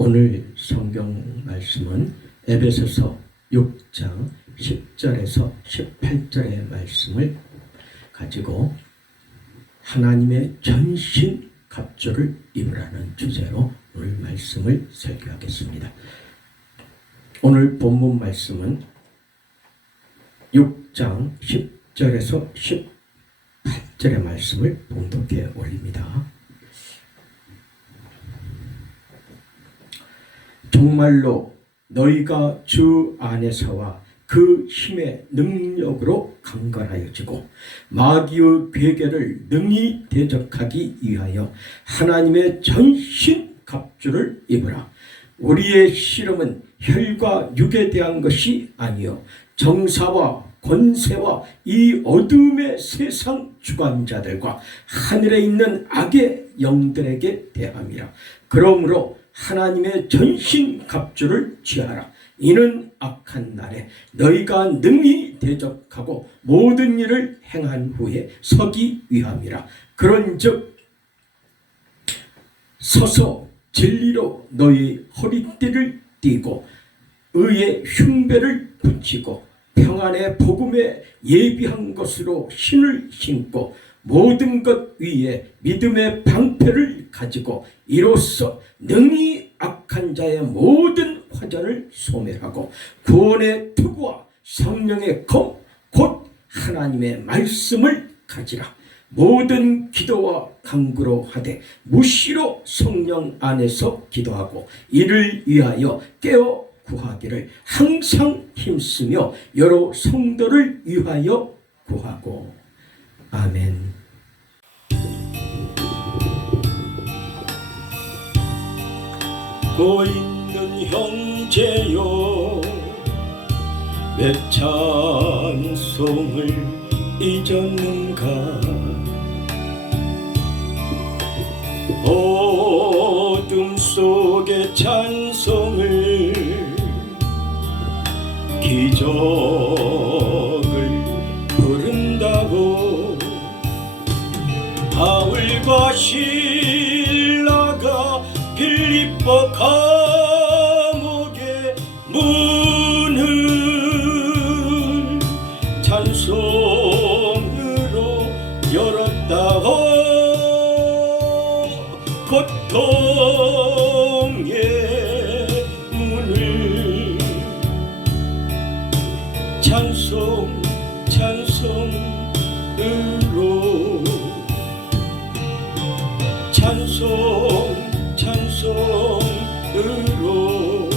오늘 성경 말씀은 에베소서 6장 10절에서 18절의 말씀을 가지고 하나님의 전신 갑주를 입으라는 주제로 오늘 말씀을 설교하겠습니다. 오늘 본문 말씀은 6장 10절에서 18절의 말씀을 봉독해 올립니다. 정말로 너희가 주 안에서와 그 힘의 능력으로 강건하여지고 마귀의 괴계를 능히 대적하기 위하여 하나님의 전신 갑주를 입으라. 우리의 씨름은 혈과 육에 대한 것이 아니요 정사와 권세와 이 어둠의 세상 주관자들과 하늘에 있는 악의 영들에게 대함이라. 그러므로 하나님의 전신 갑주를 취하라. 이는 악한 날에 너희가 능히 대적하고 모든 일을 행한 후에 서기 위함이라. 그런즉 서서 진리로 너희 허리띠를 띠고 의의 흉배를 붙이고 평안의 복음에 예비한 것으로 신을 신고 모든 것 위에 믿음의 방패를 가지고 이로써 능히 악한 자의 모든 화전을 소멸하고 구원의 투구와 성령의 검 곧 하나님의 말씀을 가지라. 모든 기도와 간구로 하되 무시로 성령 안에서 기도하고 이를 위하여 깨어 구하기를 항상 힘쓰며 여러 성도를 위하여 구하고. 아멘. 고 있는 형제여 내 찬송을 잊었는가. 어둠 속의 찬송을 기적을 부른다고 바울과 실라가 빌립보 감옥의 문을 찬송으로 열었다고. 고통의 문을 찬송으로 찬송으로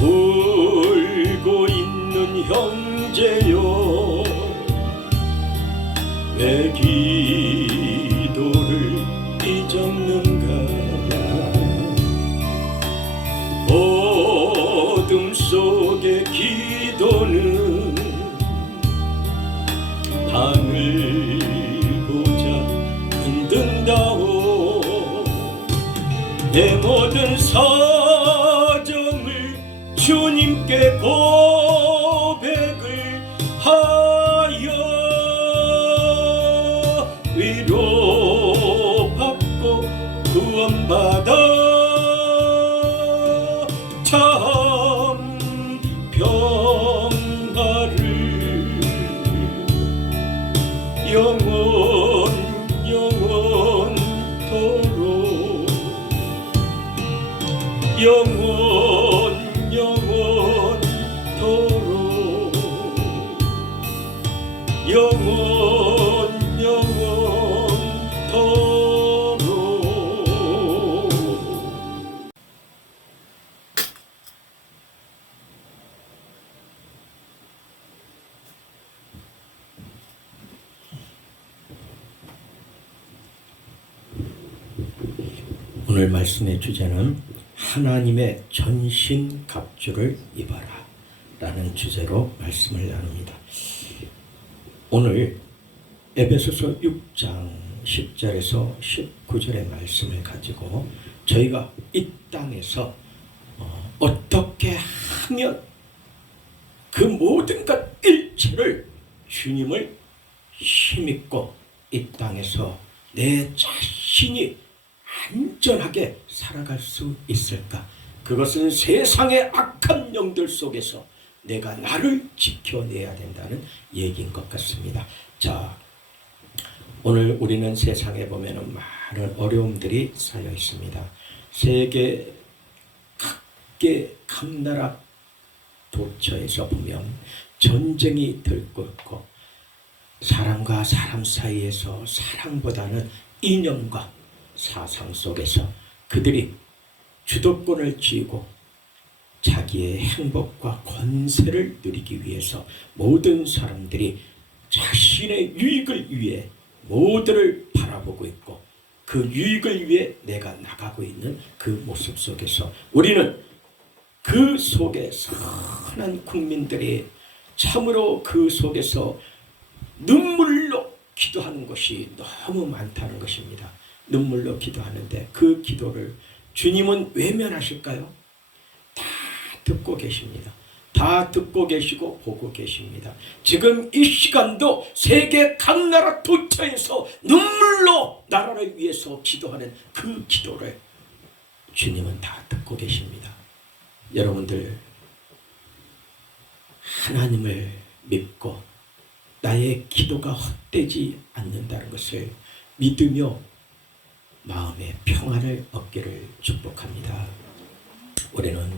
울고 있는 형제여 왜 기도를 잊었는가. 어둠 속의 기도는 하늘 보자 흔든다오. 내 모든 사정을 주님께 고백을 하여 위로받고 구원받아 참 평화를 영원토록 영원토록 오늘 말씀의 주제는 하나님의 전신 갑주를 입어라 라는 주제로 말씀을 나눕니다. 오늘 에베소서 6장 10절에서 19절의 말씀을 가지고 저희가 이 땅에서 어떻게 하면 그 모든 것 일체를 주님을 힘입고 이 땅에서 내 자신이 안전하게 살아갈 수 있을까? 그것은 세상의 악한 영들 속에서 내가 나를 지켜내야 된다는 얘기인 것 같습니다. 자, 오늘 우리는 세상에 보면 많은 어려움들이 쌓여 있습니다. 세계 각 나라 도처에서 보면 전쟁이 들고 있고, 사람과 사람 사이에서 사랑보다는 이념과 사상 속에서 그들이 주도권을 쥐고 자기의 행복과 권세를 누리기 위해서 모든 사람들이 자신의 유익을 위해 모두를 바라보고 있고, 그 유익을 위해 내가 나가고 있는 그 모습 속에서 우리는 그 속에 선한 국민들이 참으로 그 속에서 눈물로 기도하는 것이 너무 많다는 것입니다. 눈물로 기도하는데 그 기도를 주님은 외면하실까요? 다 듣고 계십니다. 다 듣고 계시고 보고 계십니다. 지금 이 시간도 세계 각 나라 도처에서 눈물로 나라를 위해서 기도하는 그 기도를 주님은 다 듣고 계십니다. 여러분들, 하나님을 믿고 나의 기도가 헛되지 않는다는 것을 믿으며 마음의 평안을 얻기를 축복합니다. 우리는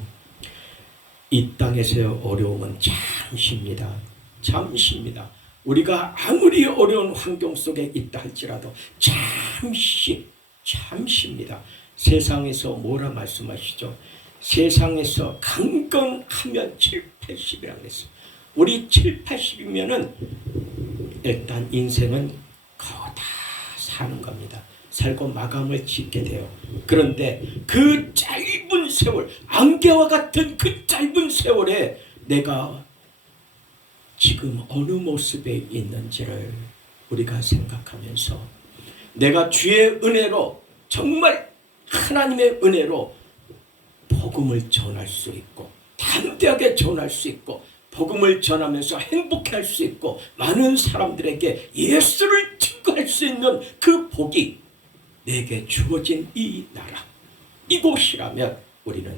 이 땅에서의 어려움은 잠시입니다. 잠시입니다. 우리가 아무리 어려운 환경 속에 있다 할지라도 잠시입니다. 세상에서 뭐라 말씀하시죠? 세상에서 강건하면 7, 80이라고 했어요. 우리 7, 80이면은 일단 인생은 거의 다 사는 겁니다. 살고 마감을 짓게 돼요. 그런데 그 짧은 세월, 안개와 같은 그 짧은 세월에 내가 지금 어느 모습에 있는지를 우리가 생각하면서 내가 주의 은혜로, 정말 하나님의 은혜로 복음을 전할 수 있고 담대하게 전할 수 있고 복음을 전하면서 행복할 수 있고 많은 사람들에게 예수를 증거할 수 있는 그 복이 내게 주어진 이 나라, 이곳이라면 우리는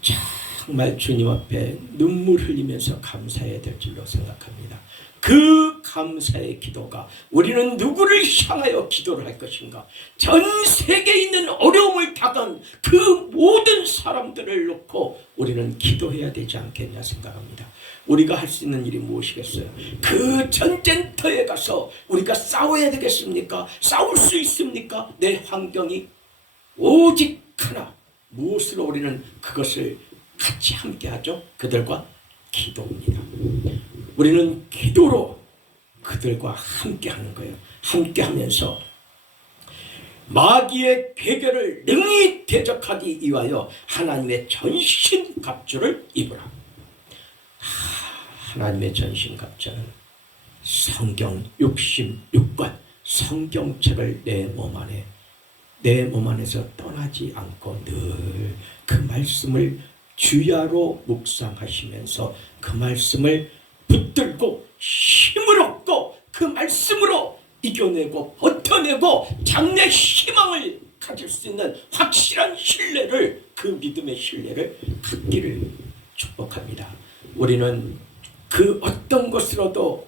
정말 주님 앞에 눈물 흘리면서 감사해야 될 줄로 생각합니다. 그 감사의 기도가 우리는 누구를 향하여 기도를 할 것인가? 전 세계에 있는 어려움을 당한 그 모든 사람들을 놓고 우리는 기도해야 되지 않겠냐 생각합니다. 우리가 할 수 있는 일이 무엇이겠어요? 그 전쟁터에 가서 우리가 싸워야 되겠습니까? 싸울 수 있습니까? 내 환경이 오직 하나, 무엇으로 우리는 그것을 같이 함께 하죠? 그들과 기도입니다. 우리는 기도로 그들과 함께 하는 거예요. 함께 하면서 마귀의 괴계를 능히 대적하기 위하여 하나님의 전신갑주를 입으라. 하나님의 전신갑주는 성경 66권 성경책을 내 몸 안에서 떠나지 않고 늘 그 말씀을 주야로 묵상하시면서 그 말씀을 붙들고 힘을 얻고 그 말씀으로 이겨내고 버텨내고 장래 희망을 가질 수 있는 확실한 신뢰를, 그 믿음의 신뢰를 갖기를 축복합니다. 우리는 그 어떤 것으로도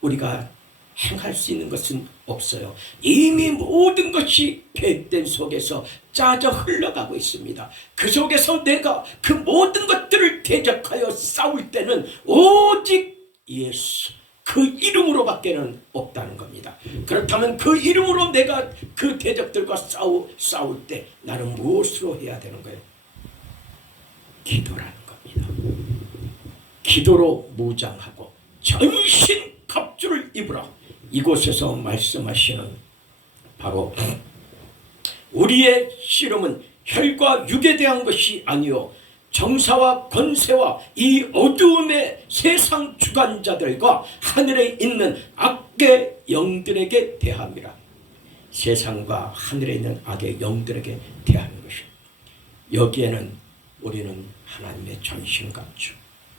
우리가 행할 수 있는 것은 없어요. 이미 모든 것이 계획된 속에서 짜져 흘러가고 있습니다. 그 속에서 내가 그 모든 것들을 대적하여 싸울 때는 오직 예수, 그 이름으로밖에는 없다는 겁니다. 그렇다면 그 이름으로 내가 그 대적들과 싸울 때 나는 무엇으로 해야 되는 거예요? 기도라는 겁니다. 기도로 무장하고 전신 갑주를 입으라. 이곳에서 말씀하시는 바로 우리의 씨름은 혈과 육에 대한 것이 아니요 정사와 권세와 이 어두움의 세상 주관자들과 하늘에 있는 악의 영들에게 대함이라. 세상과 하늘에 있는 악의 영들에게 대하는 것입니다. 여기에는 우리는 하나님의 전신갑주,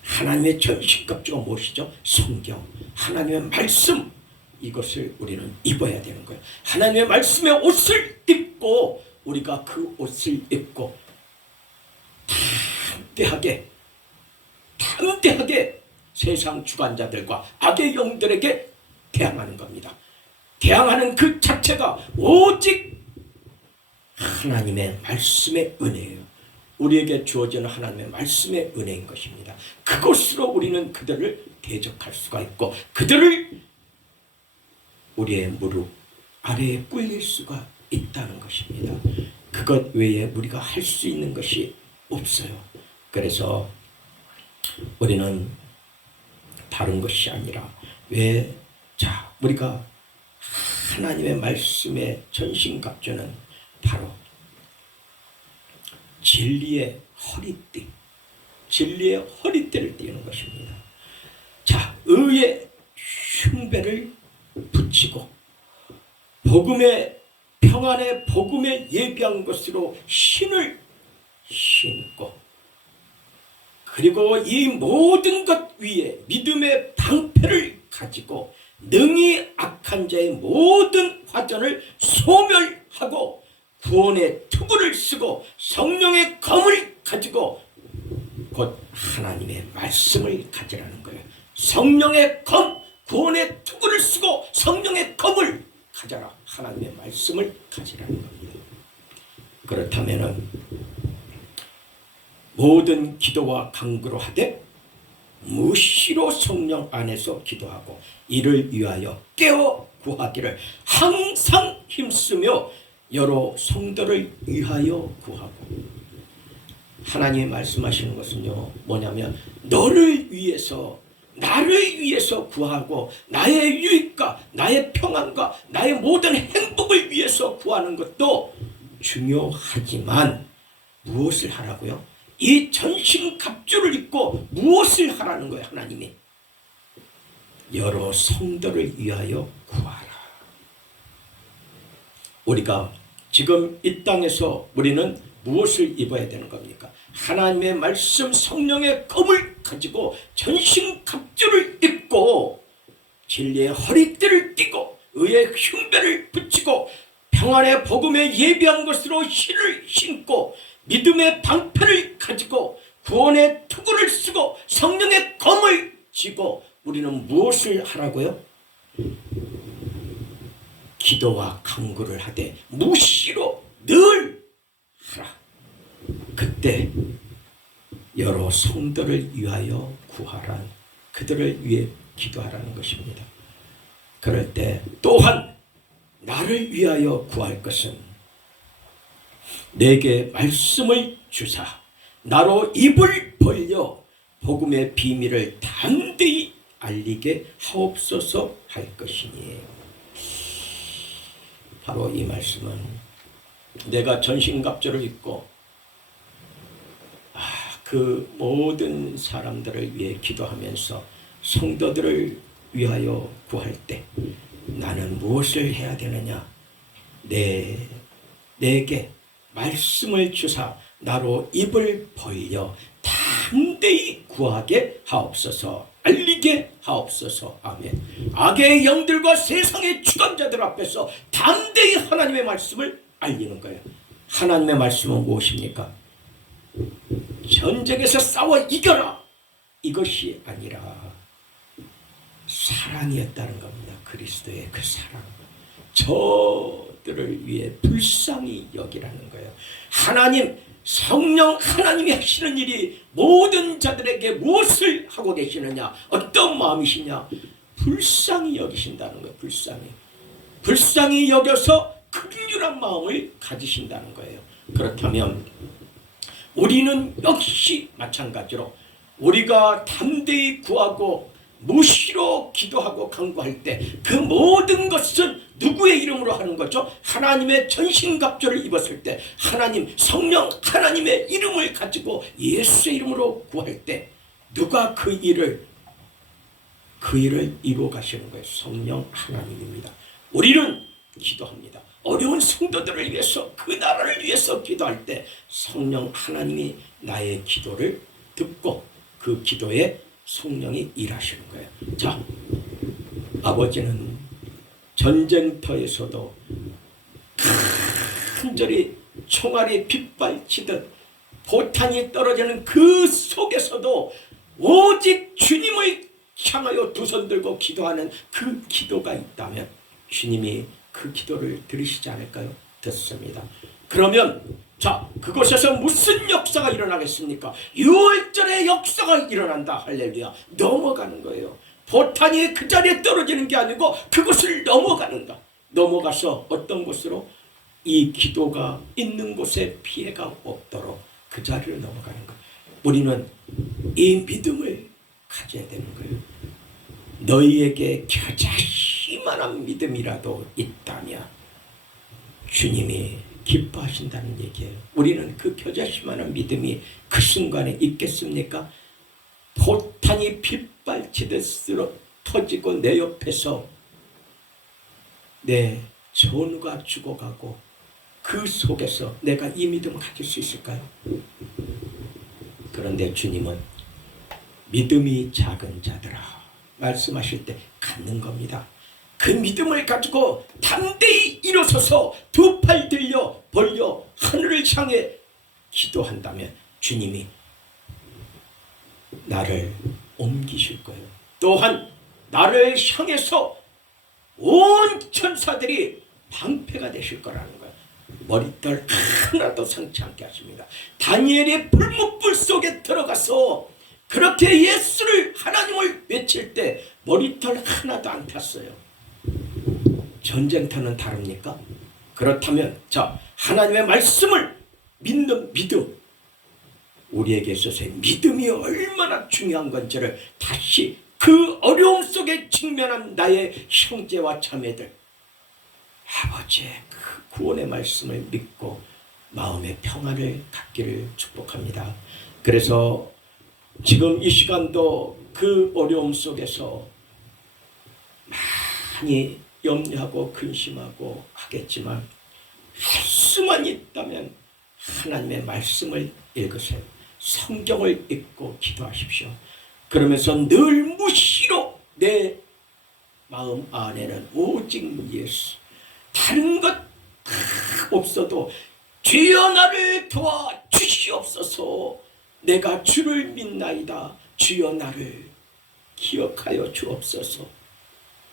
하나님의 전신갑주가 무엇이죠? 성경, 하나님의 말씀, 이것을 우리는 입어야 되는 거예요. 하나님의 말씀의 옷을 입고 우리가 그 옷을 입고 담대하게 세상 주관자들과 악의 영들에게 대항하는 겁니다. 대항하는 그 자체가 오직 하나님의 말씀의 은혜예요. 우리에게 주어지는 하나님의 말씀의 은혜인 것입니다. 그것으로 우리는 그들을 대적할 수가 있고 그들을 우리의 무릎 아래에 꿇릴 수가 있다는 것입니다. 그것 외에 우리가 할 수 있는 것이 없어요. 그래서 우리는 다른 것이 아니라 우리가 하나님의 말씀에 전신갑주는 바로 진리의 허리띠를 띠는 것입니다. 의의 흉배를 붙이고 평안의 복음에 예비한 것으로 신을 신고 그리고 이 모든 것 위에 믿음의 방패를 가지고 능히 악한 자의 모든 화전을 소멸하고 구원의 투구를 쓰고 성령의 검을 가지고 곧 하나님의 말씀을 가지라는 거예요. 성령의 검, 구원의 투구를 쓰고 성령의 검을 가져라. 하나님의 말씀을 가지라는 겁니다. 그렇다면 모든 기도와 간구로 하되 무시로 성령 안에서 기도하고 이를 위하여 깨어 구하기를 항상 힘쓰며 여러 성도를 위하여 구하고. 하나님이 말씀하시는 것은요 뭐냐면 나를 위해서 구하고 나의 유익과 나의 평안과 나의 모든 행복을 위해서 구하는 것도 중요하지만 무엇을 하라고요? 이 전신갑주를 입고 무엇을 하라는 거예요? 하나님이 여러 성도를 위하여 구하라. 우리가 지금 이 땅에서 우리는 무엇을 입어야 되는 겁니까? 하나님의 말씀 성령의 검을 가지고 전신갑주를 입고 진리의 허리띠를 띠고 의의 흉배를 붙이고 평안의 복음에 예비한 것으로 신을 신고 믿음의 방패를 가지고 구원의 투구를 쓰고 성령의 검을 쥐고 우리는 무엇을 하라고요? 기도와 간구를 하되 무시로 늘 하라. 그때 여러 성도를 위하여 구하라. 그들을 위해 기도하라는 것입니다. 그럴 때 또한 나를 위하여 구할 것은 내게 말씀을 주사 나로 입을 벌려 복음의 비밀을 담대히 알리게 하옵소서 할 것이니. 바로 이 말씀은 내가 전신갑주를 입고 그 모든 사람들을 위해 기도하면서 성도들을 위하여 구할 때 나는 무엇을 해야 되느냐? 내게 말씀을 주사 나로 입을 벌려 담대히 구하게 하옵소서, 알리게 하옵소서. 아멘. 악의 영들과 세상의 주관자들 앞에서 담대히 하나님의 말씀을 알리는 거예요. 하나님의 말씀은 무엇입니까? 전쟁에서 싸워 이겨라, 이것이 아니라 사랑이었다는 겁니다. 그리스도의 그 사랑, 저들을 위해 불쌍히 여기라는 거예요. 하나님, 성령 하나님이 하시는 일이 모든 자들에게 무엇을 하고 계시느냐, 어떤 마음이시냐? 불쌍히 여기신다는 거예요. 불쌍히 여겨서 긍휼한 마음을 가지신다는 거예요. 그렇다면 우리는 역시 마찬가지로 우리가 담대히 구하고 무시로 기도하고 간구할 때 그 모든 것은 누구의 이름으로 하는 거죠? 하나님의 전신갑주를 입었을 때 하나님, 성령 하나님의 이름을 가지고 예수의 이름으로 구할 때 누가 그 일을 이루어 가시는 거예요? 성령 하나님입니다. 우리는 기도합니다. 어려운 성도들을 위해서, 그 나라를 위해서 기도할 때 성령 하나님이 나의 기도를 듣고 그 기도에 성령이 일하시는 거예요. 자, 아버지는 전쟁터에서도 간절히 총알이 빗발치듯 포탄이 떨어지는 그 속에서도 오직 주님을 향하여 두 손 들고 기도하는 그 기도가 있다면 주님이 그 기도를 들으시지 않을까요? 듣습니다. 그러면 자, 그곳에서 무슨 역사가 일어나겠습니까? 6월절의 역사가 일어난다. 할렐루야. 넘어가는 거예요. 포탄이 그 자리에 떨어지는 게 아니고 그곳을 넘어가는가. 넘어가서 어떤 곳으로? 이 기도가 있는 곳에 피해가 없도록 그 자리를 넘어가는 거예요. 우리는 이 믿음을 가져야 되는 거예요. 너희에게 겨자씨만한 믿음이라도 있다면 주님이 기뻐하신다는 얘기예요. 우리는 그 겨자씨만한 믿음이 그 순간에 있겠습니까? 포탄이 빗발치듯 터지고 내 옆에서 내 전우가 죽어가고 그 속에서 내가 이 믿음을 가질 수 있을까요? 그런데 주님은 믿음이 작은 자들아 말씀하실 때 갖는 겁니다. 그 믿음을 가지고 담대히 일어서서 두 팔 들려 벌려 하늘을 향해 기도한다면 주님이 나를 옮기실 거예요. 또한 나를 향해서 온 천사들이 방패가 되실 거라는 거예요. 머리털 하나도 상치 않게 하십니다. 다니엘이 불못불 속에 들어가서 그렇게 예수를 하나님을 외칠 때 머리털 하나도 안 탔어요. 전쟁터는 다릅니까? 그렇다면 자, 하나님의 말씀을 믿는 믿음, 우리에게 있어서의 믿음이 얼마나 중요한 건지를 다시 그 어려움 속에 직면한 나의 형제와 자매들, 아버지의 그 구원의 말씀을 믿고 마음의 평안을 갖기를 축복합니다. 그래서 지금 이 시간도 그 어려움 속에서 많이 염려하고 근심하고 하겠지만 할 수만 있다면 하나님의 말씀을 읽으세요. 성경을 읽고 기도하십시오. 그러면서 늘 무시로 내 마음 안에는 오직 예수, 다른 것 없어도 주여 나를 도와 주시옵소서. 내가 주를 믿나이다. 주여 나를 기억하여 주옵소서.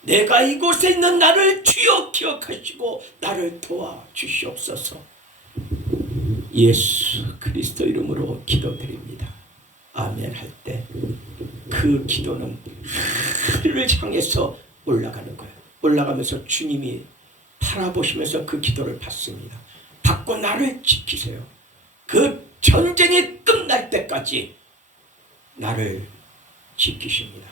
내가 이곳에 있는 나를 주여 기억하시고 나를 도와 주시옵소서. 예수 그리스도 이름으로 기도드립니다. 아멘 할 때 그 기도는 하늘을 향해서 올라가는 거예요. 올라가면서 주님이 바라보시면서 그 기도를 받습니다. 받고 나를 지키세요. 그 전쟁이 끝날 때까지 나를 지키십니다.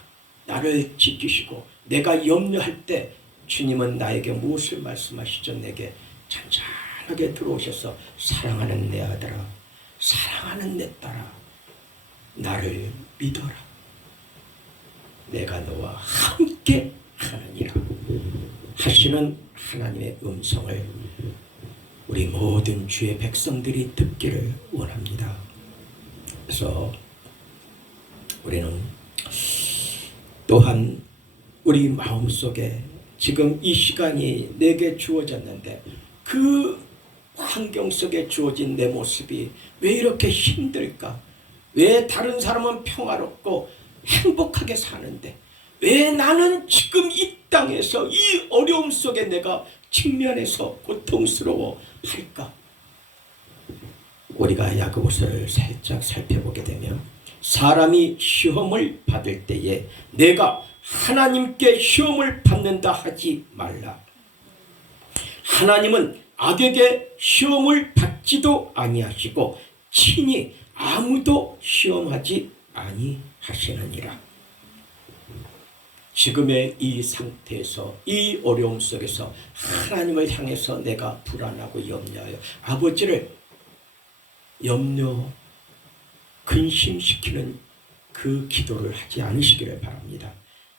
나를 지키시고 내가 염려할 때 주님은 나에게 무엇을 말씀하시죠? 내게 잔잔하게 들어오셔서 사랑하는 내 아들아, 사랑하는 내 딸아, 나를 믿어라. 내가 너와 함께 하느니라 하시는 하나님의 음성을 우리 모든 주의 백성들이 듣기를 원합니다. 그래서 우리는 또한 우리 마음속에 지금 이 시간이 내게 주어졌는데 그 환경 속에 주어진 내 모습이 왜 이렇게 힘들까? 왜 다른 사람은 평화롭고 행복하게 사는데 왜 나는 지금 이 땅에서 이 어려움 속에 내가 직면해서 고통스러워 할까? 우리가 야고보서를 살짝 살펴보게 되면 사람이 시험을 받을 때에 내가 하나님께 시험을 받는다 하지 말라. 하나님은 악에게 시험을 받지도 아니하시고 친히 아무도 시험하지 아니하시느니라. 지금의 이 상태에서 이 어려움 속에서 하나님을 향해서 내가 불안하고 염려하여 아버지를 염려 근심시키는 그 기도를 하지 않으시기를 바랍니다.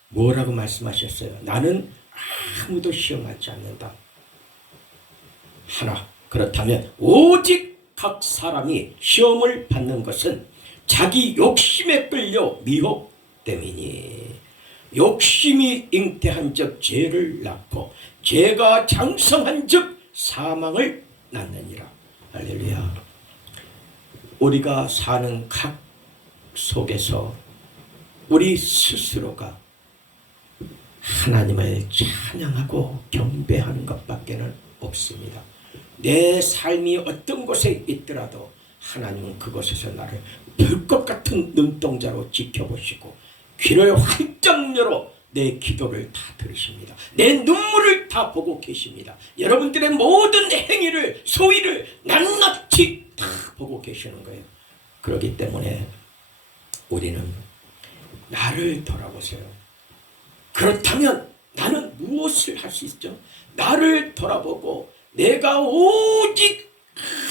뭐라고 말씀하셨어요? 나는 아무도 시험하지 않는다. 하나, 그렇다면 오직 각 사람이 시험을 받는 것은 자기 욕심에 끌려 미혹 때문이니 욕심이 잉태한 즉 죄를 낳고 죄가 장성한 즉 사망을 낳느니라. 할렐루야. 우리가 사는 각 속에서 우리 스스로가 하나님을 찬양하고 경배하는 것밖에는 없습니다. 내 삶이 어떤 곳에 있더라도 하나님은 그곳에서 나를 불꽃 같은 눈동자로 지켜보시고 귀를 활짝 열어 내 기도를 다 들으십니다. 내 눈물을 다 보고 계십니다. 여러분들의 모든 행위를, 소위를 낱낱이 다 보고 계시는 거예요. 그렇기 때문에 우리는 나를 돌아보세요. 그렇다면 나는 무엇을 할 수 있죠? 나를 돌아보고 내가 오직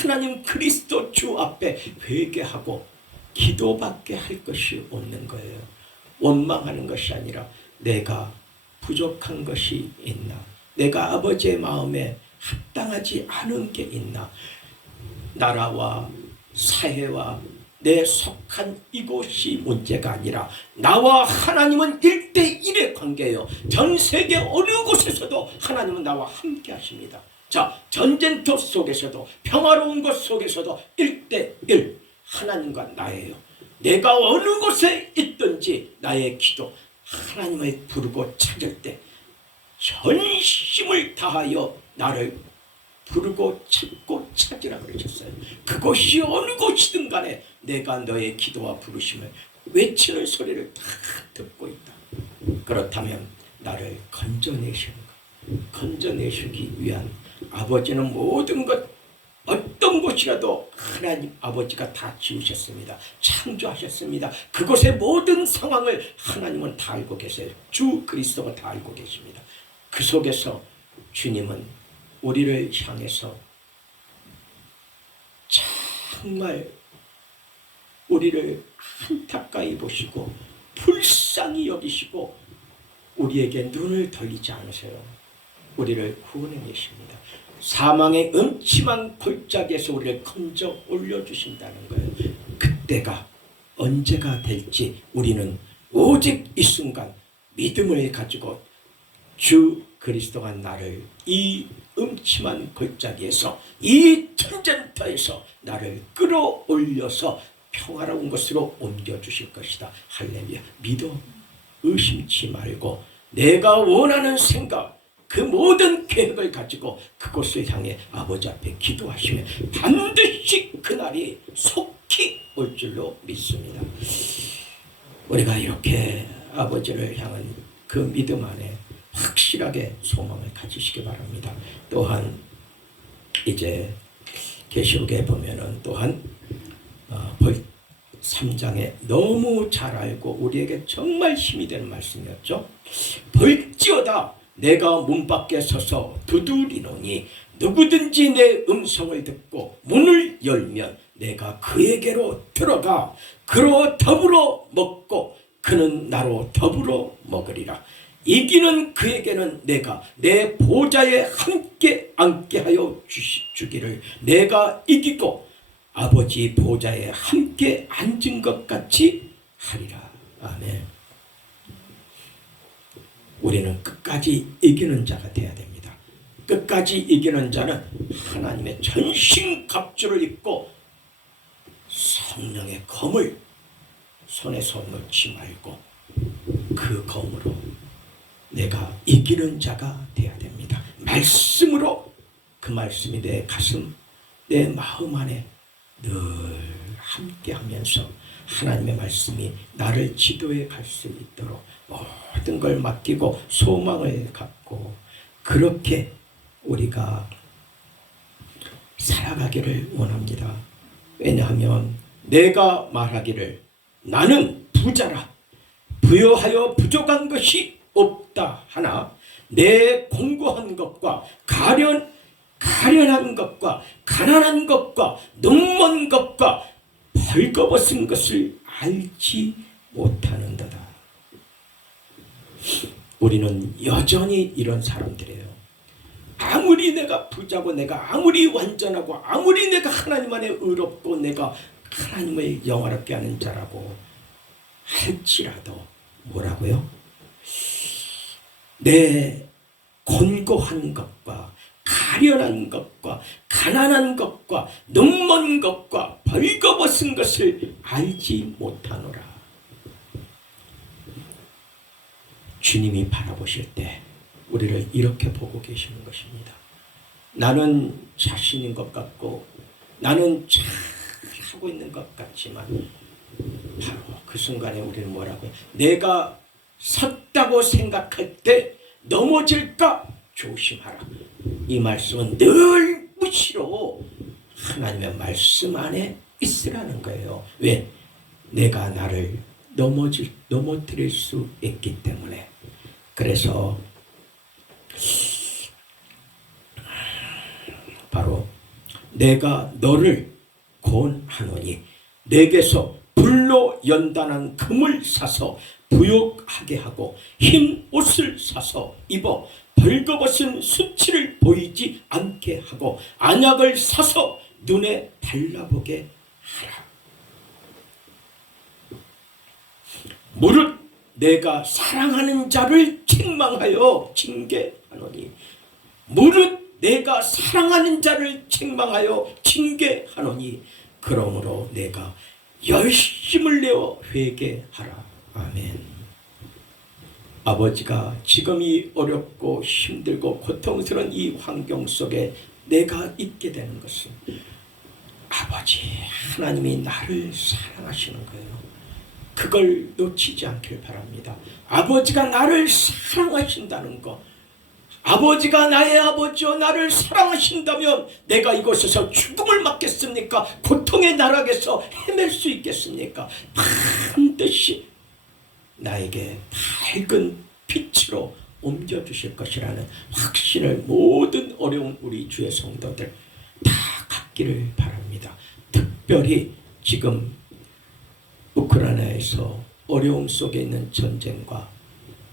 하나님 그리스도 주 앞에 회개하고 기도밖에 할 것이 없는 거예요. 원망하는 것이 아니라 내가 부족한 것이 있나? 내가 아버지의 마음에 합당하지 않은 게 있나? 나라와 사회와 내 속한 이곳이 문제가 아니라 나와 하나님은 1대1의 관계예요. 전 세계 어느 곳에서도 하나님은 나와 함께 하십니다. 자, 전쟁터 속에서도 평화로운 곳 속에서도 1대1 하나님과 나예요. 내가 어느 곳에 있든지 나의 기도 하나님을 부르고 찾을 때 전심을 다하여 나를 부르고 찾고 찾으라 그러셨어요. 그곳이 어느 곳이든 간에 내가 너의 기도와 부르심을 외치는 소리를 다 듣고 있다. 그렇다면 나를 건져내시는 것, 건져내시기 위한 아버지는 모든 것 어떤 곳이라도 하나님 아버지가 다 지으셨습니다. 창조하셨습니다. 그곳의 모든 상황을 하나님은 다 알고 계세요. 주 그리스도가 다 알고 계십니다. 그 속에서 주님은 우리를 향해서 정말 우리를 안타까이 보시고 불쌍히 여기시고 우리에게 눈을 돌리지 않으세요. 우리를 구원해내십니다. 사망의 음침한 골짜기에서 우리를 건져 올려주신다는 거예요. 그때가 언제가 될지 우리는 오직 이 순간 믿음을 가지고 주 그리스도가 나를 이 음침한 골짜기에서 이 전쟁터에서 나를 끌어올려서 평화로운 곳으로 옮겨주실 것이다. 할렐루야. 믿어 의심치 말고 내가 원하는 생각 그 모든 계획을 가지고 그곳을 향해 아버지 앞에 기도하시면 반드시 그날이 속히 올 줄로 믿습니다. 우리가 이렇게 아버지를 향한 그 믿음 안에 확실하게 소망을 가지시기 바랍니다. 또한 이제 계시록에 보면은 또한 3장에 너무 잘 알고 우리에게 정말 힘이 되는 말씀이었죠. 볼지어다 내가 문 밖에 서서 두드리노니 누구든지 내 음성을 듣고 문을 열면 내가 그에게로 들어가 그로 더불어 먹고 그는 나로 더불어 먹으리라. 이기는 그에게는 내가 내 보좌에 함께 앉게 하여 주기를 내가 이기고 아버지 보좌에 함께 앉은 것 같이 하리라. 아멘. 우리는 끝까지 이기는 자가 되어야 됩니다. 끝까지 이기는 자는 하나님의 전신갑주를 입고 성령의 검을 손에서 놓지 말고 그 검으로 내가 이기는 자가 되어야 됩니다. 말씀으로 그 말씀이 내 가슴, 내 마음 안에 늘 함께하면서 하나님의 말씀이 나를 지도해 갈 수 있도록 모든 걸 맡기고 소망을 갖고 그렇게 우리가 살아가기를 원합니다. 왜냐하면 내가 말하기를 나는 부자라 부여하여 부족한 것이 없다 하나 내 공고한 것과 가련한 것과 가난한 것과 눈먼 것과 벌거벗은 것을 알지 못하는도다. 우리는 여전히 이런 사람들이에요. 아무리 내가 부자고 내가 아무리 완전하고 아무리 내가 하나님 안에 의롭고 내가 하나님을 영화롭게 하는 자라고 할지라도 뭐라고요? 내 곤고한 것과 가련한 것과 가난한 것과 눈먼 것과 벌거벗은 것을 알지 못하노라. 주님이 바라보실 때 우리를 이렇게 보고 계시는 것입니다. 나는 자신인 것 같고 나는 잘 하고 있는 것 같지만 바로 그 순간에 우리는 뭐라고 해요? 내가 섰다고 생각할 때 넘어질까 조심하라. 이 말씀은 늘 무시로 하나님의 말씀 안에 있으라는 거예요. 왜? 내가 나를 넘어뜨릴 수 있기 때문에. 그래서 바로 내가 너를 권하노니 내게서 불로 연단한 금을 사서 부욕하게 하고 흰 옷을 사서 입어 벌거벗은 수치를 보이지 않게 하고 안약을 사서 눈에 달라보게 하라. 무릇 내가 사랑하는 자를 책망하여 징계하노니 무릇 내가 사랑하는 자를 책망하여 징계하노니 그러므로 내가 열심을 내어 회개하라. 아멘. 아버지가 지금 이 어렵고 힘들고 고통스러운 이 환경 속에 내가 있게 되는 것은 아버지 하나님이 나를 사랑하시는 거예요. 그걸 놓치지 않길 바랍니다. 아버지가 나를 사랑하신다는 것, 아버지가 나의 아버지요 나를 사랑하신다면 내가 이곳에서 죽음을 맞겠습니까? 고통의 나락에서 헤맬 수 있겠습니까? 반드시 나에게 밝은 빛으로 옮겨주실 것이라는 확신을 모든 어려운 우리 주의 성도들 다 갖기를 바랍니다. 특별히 지금 우크라이나에서 어려움 속에 있는 전쟁과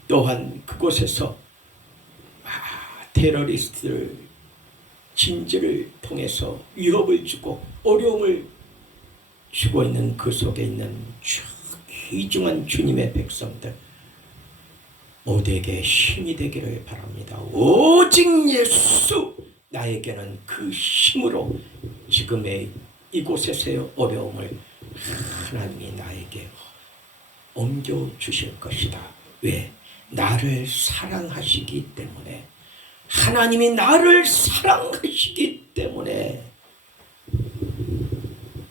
또한 그곳에서 테러리스트들 진지를 통해서 위협을 주고 어려움을 주고 있는 그 속에 있는 귀중한 주님의 백성들 모두에게 힘이 되기를 바랍니다. 오직 예수 나에게는 그 힘으로 지금의 이곳에서의 어려움을 하나님이 나에게 옮겨주실 것이다. 왜? 나를 사랑하시기 때문에. 하나님이 나를 사랑하시기 때문에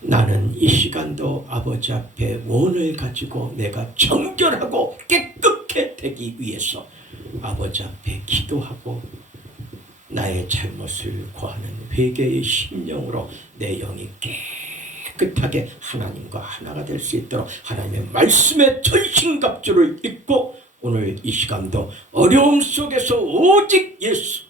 나는 이 시간도 아버지 앞에 원을 가지고 내가 정결하고 깨끗해 되기 위해서 아버지 앞에 기도하고 나의 잘못을 고하는 회개의 심령으로 내 영이 깨끗하게 하나님과 하나가 될 수 있도록 하나님의 말씀의 전신갑주를 입고 오늘 이 시간도 어려움 속에서 오직 예수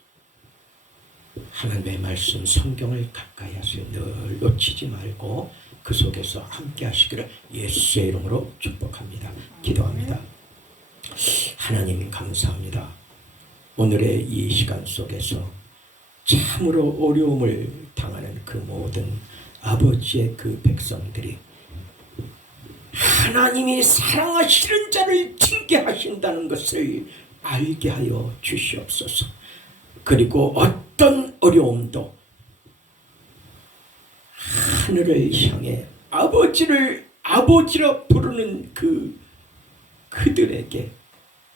하나님의 말씀 성경을 가까이 하세요. 늘 놓치지 말고 그 속에서 함께 하시기를 예수의 이름으로 축복합니다. 기도합니다. 하나님 감사합니다. 오늘의 이 시간 속에서 참으로 어려움을 당하는 그 모든 아버지의 그 백성들이 하나님이 사랑하시는 자를 징계하신다는 것을 알게 하여 주시옵소서. 그리고 어떤 어려움도 하늘을 향해 아버지라 부르는 그들에게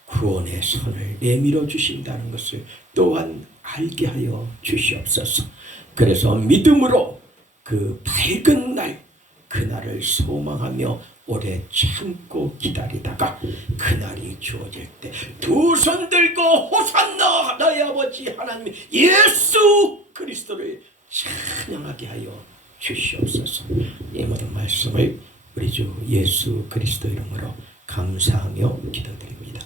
구원의 손을 내밀어 주신다는 것을 또한 알게 하여 주시옵소서. 그래서 믿음으로 그 밝은 날 그날을 소망하며 오래 참고 기다리다가 그날이 주어질 때 두 손 들고 호산나 나의 아버지 하나님 예수 그리스도를 찬양하게 하여 주시옵소서. 이 모든 말씀을 우리 주 예수 그리스도 이름으로 감사하며 기도드립니다.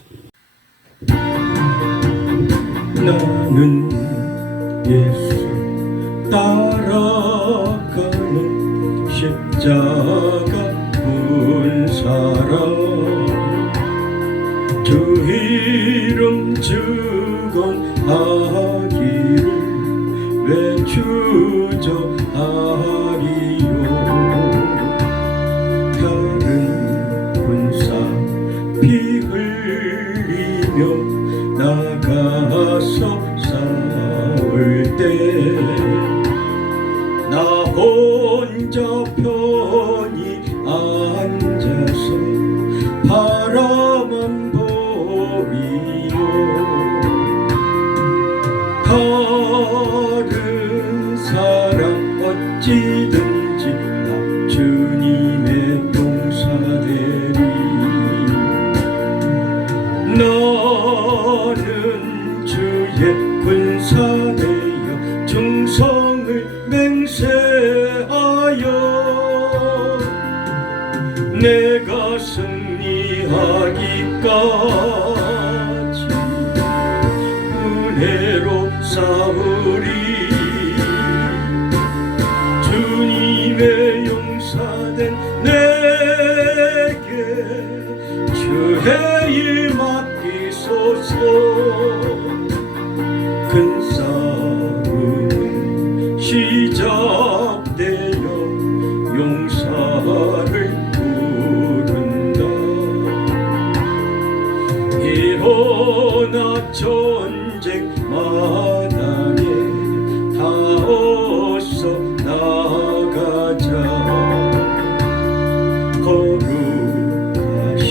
나는 예수 따라가는 십자가 사랑 주 이름 증언하기를 외주저하리요. 다른 군사 피 흘리며 나가서 싸울 때 혼자 편히 앉아서 바라만 보이요. 다른 사람 어찌든지 나 주님의 용사되리. 나는 주의 군사되어 충성을 맹세하여 내가 승리하기까지 은혜로 싸우리. 주님의 용사된 내게 주의 일 맡기소서. 큰 싸움은 시작되어 용사를 부른다. 일어나 전쟁 마당에 다 어서 나가자. 거룩하신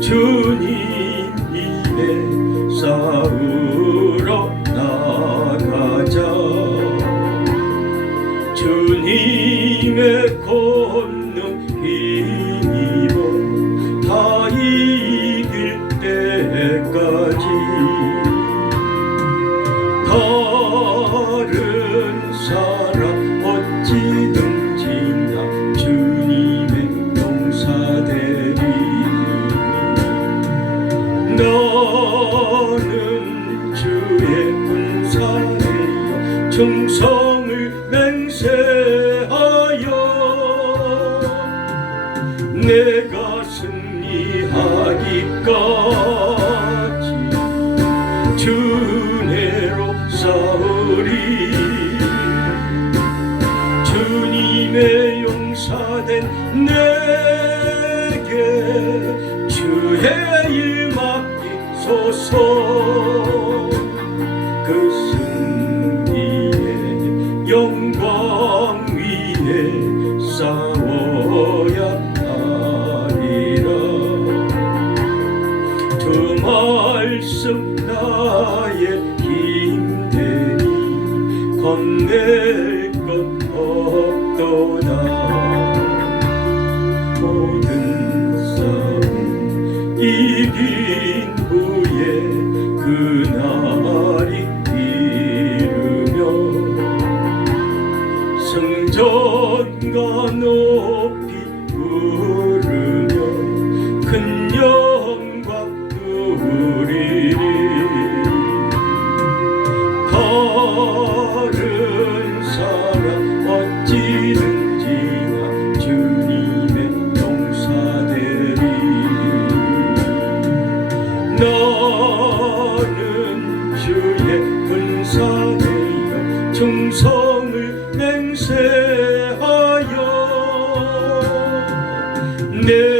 주님 이에 싸우러 나가자. 주님의 권능 힘입어 다 이길 때까지. 다른 사람 어찌든지 나 주님의 용사되리. 나는 주의 군사되어 충성을 맹세하여 내가 승리하기까지 주 은혜로 싸우리. 주님의 용사된 내게 주의 일 맡기소서. 그 승리의 영광 위에 싸워야 하리라. 주 말씀 나의 힘되니 건넬 것 없도다. 모든 싸움 이긴 후에 그날이 이르며 승전가 높이 부르며 큰 영광 누리리. 다른 사람 어찌든지 나 주님의 용사되리. 나는 주의 군사되어 충성을 맹세하여 내